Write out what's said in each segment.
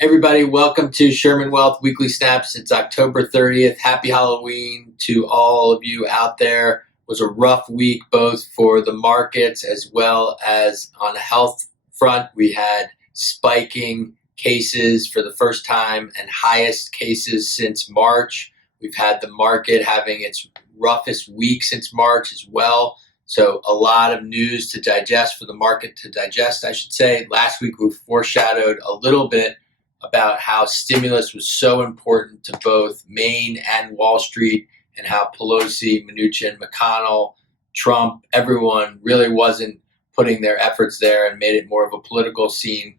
Everybody, welcome to Sherman Wealth Weekly Snaps. It's October 30th. Happy Halloween to all of you out there. It was a rough week, both for the markets as well as on the health front. We had spiking cases for the first time and highest cases since March. We've had the market having its roughest week since March as well. So a lot of news to digest for the market to digest, I should say. Last week we foreshadowed a little bit about how stimulus was so important to both Maine and Wall Street, and how Pelosi, Mnuchin, McConnell, Trump, everyone really wasn't putting their efforts there and made it more of a political scene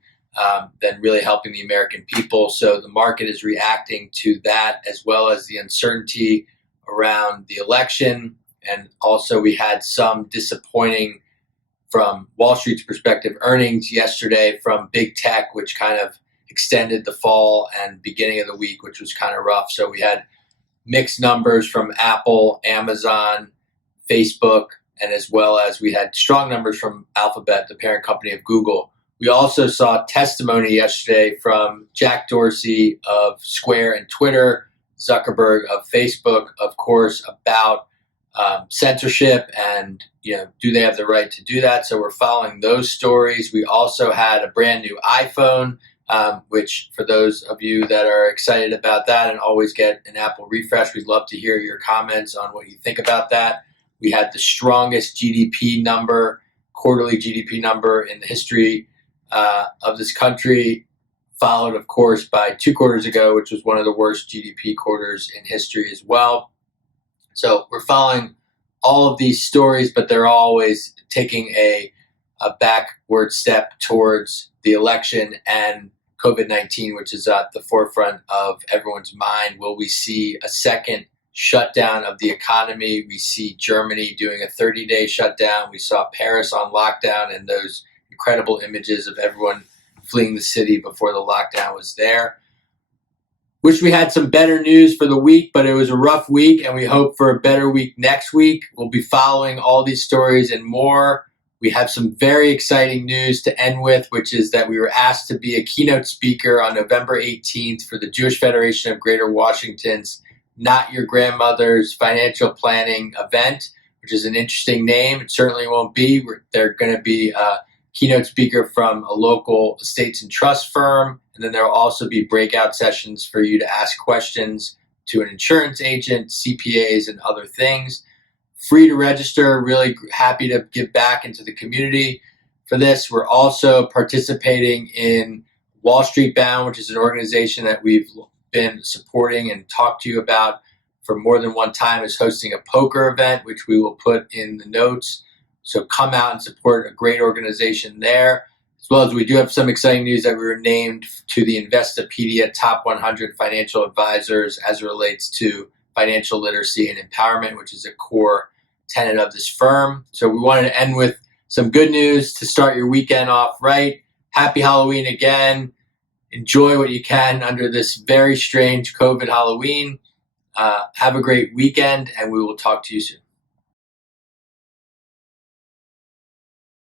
than really helping the American people. So the market is reacting to that, as well as the uncertainty around the election. And also we had some disappointing, from Wall Street's perspective, earnings yesterday from big tech, which kind of extended the fall and beginning of the week, which was kind of rough. So we had mixed numbers from Apple, Amazon, Facebook, and as well as we had strong numbers from Alphabet, the parent company of Google. We also saw testimony yesterday from Jack Dorsey of Square and Twitter, Zuckerberg of Facebook, of course, about censorship and, do they have the right to do that? So we're following those stories. We also had a brand new iPhone, which for those of you that are excited about that and always get an Apple refresh, we'd love to hear your comments on what you think about that. We had the strongest GDP number, quarterly GDP number in the history of this country, followed, of course, by 2 quarters ago, which was one of the worst GDP quarters in history as well. So we're following all of these stories, but they're always taking a backward step towards the election and COVID-19, which is at the forefront of everyone's mind. Will we see a second shutdown of the economy? We see Germany doing a 30-day shutdown. We saw Paris on lockdown, and those incredible images of everyone fleeing the city before the lockdown was there. Wish we had some better news for the week, but it was a rough week, and we hope for a better week next week. We'll be following all these stories and more. We have some very exciting news to end with, which is that we were asked to be a keynote speaker on November 18th for the Jewish Federation of Greater Washington's Not Your Grandmother's Financial Planning event, which is an interesting name. It certainly won't be. They're going to be a keynote speaker from a local estates and trust firm, and then there will also be breakout sessions for you to ask questions to an insurance agent, CPAs, and other things. Free to register. Really happy to give back into the community for this. We're also participating in Wall Street Bound, which is an organization that we've been supporting and talked to you about for more than one time, is hosting a poker event, which we will put in the notes. So come out and support a great organization there. As well as we do have some exciting news that we were named to the Investopedia Top 100 Financial Advisors as it relates to financial literacy and empowerment, which is a core tenet of this firm. So we wanted to end with some good news to start your weekend off right. Happy Halloween again. Enjoy what you can under this very strange COVID Halloween. Have a great weekend, and we will talk to you soon.